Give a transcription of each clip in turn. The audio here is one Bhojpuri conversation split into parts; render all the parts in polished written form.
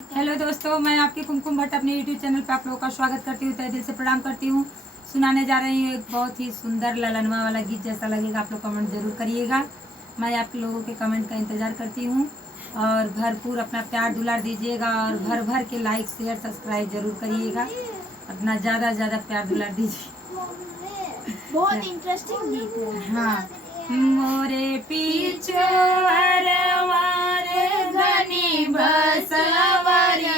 हेलो दोस्तों, मैं आपकी कुमकुम भट्ट अपने यूट्यूब चैनल पर आप लोगों का स्वागत करती हूँ। तहे दिल से प्रणाम करती हूँ। सुनाने जा रही हूँ एक बहुत ही सुंदर ललनवा वाला गीत। जैसा लगेगा आप लोग कमेंट जरूर करिएगा। मैं आप लोगों के कमेंट का इंतज़ार करती हूँ और भरपूर अपना प्यार दुलार दीजिएगा और भर भर के लाइक शेयर सब्सक्राइब जरूर करिएगा। अपना ज़्यादा ज़्यादा प्यार दुलार दीजिए। बहुत इंटरेस्टिंग गीत है। हाँ, मोरे पीछे घनी बसवरिया,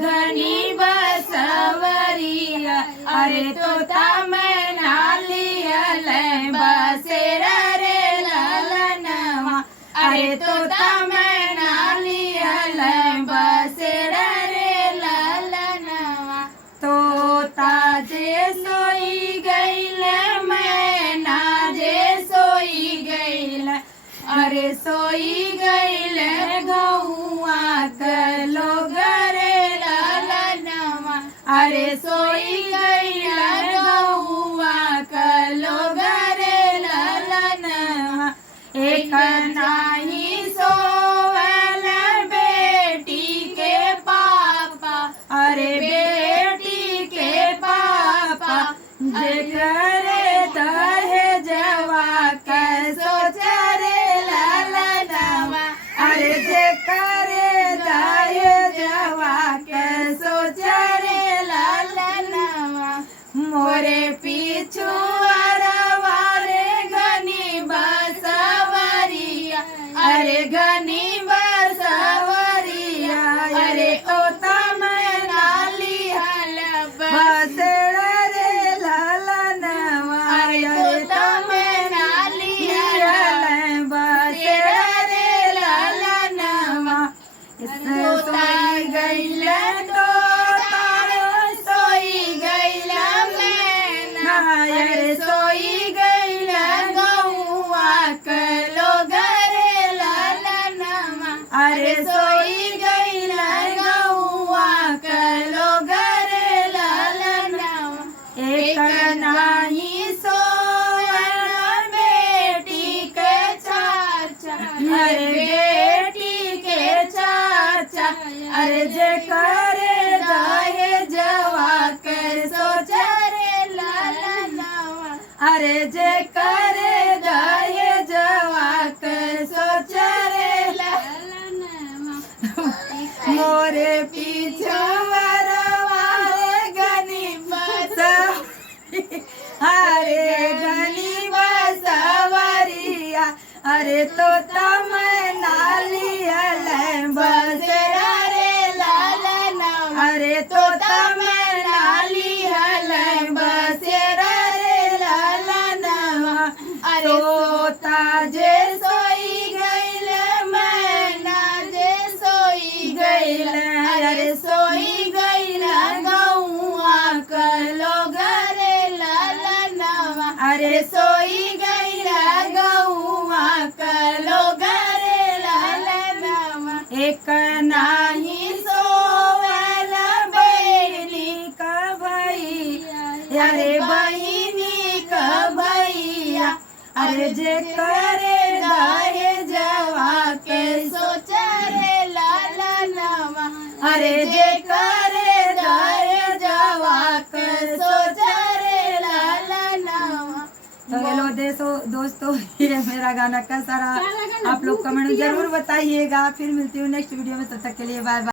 घनी बसवरिया, अरे तोता मैं नालियल बसेरा रे ललनवा, अरे तोता मैं नालियल बसेरा रे ललनवा। तोता जे सोई गईल मैना जे सोई गईल, अरे सोई गईल गौआ के लोग रे ललनवा, अरे सोई गईल गौआ के लोग रे ललनवा। एक नाही सोवल बेटी के पापा, अरे बेटी के पापा, जे करे दहेजवा के सोच रे ललनवा, अरे जे करे दहेजवा के सोच रे ललनवा। मोरे पीछू अरवा रे घनी बसवरिया, अरे घनी बसवरिया, अरे तोता मैं नाली हल बसेड़ा रे ललनवा, अरे तोता मैं नाली हल बसेड़ा रे ललनवा। सोई गईल तोता सोई गईल मैना, अरे सोई गईल गौआ के लोग रे ललनवा, अरे सोई गईल गौआ के लोग रे ललनवा। एक नाही सोवल बेटी के चाचा, अरे बेटी के चाचा, अरे जे करे दहेजवा के सोच रे ललनवा, अरे जे करे दहेजवा के सोच रे ललनवा। मोरे पीछे वरवा रे घनी बसवरिया, अरे घनी बसवरिया, अरे तोता मैं नालियल बसेरा रे ललनवा, अरे तोता मैं नालियल बसेरा रे ललनवा। तोता जे सोई गईल मैना जे सोई गईल, अरे सोई गईल गौआ के लोग रे ललनवा, अरे सोई गईल गौआ के लोग रे ललनवा। एक नाही सोवल बहिनी का भैया, अरे बहिनी का भैया, अरे जे करे दहेजवा के सोच रे ललनवा, अरे जे करे दहेजवा के सोच रे ललनवा। तो हेलो दोस्तों, ये मेरा गाना कैसा रहा आप लोग कमेंट में जरूर बताइएगा। फिर मिलती हूँ नेक्स्ट वीडियो में, तब तक के लिए बाय बाय।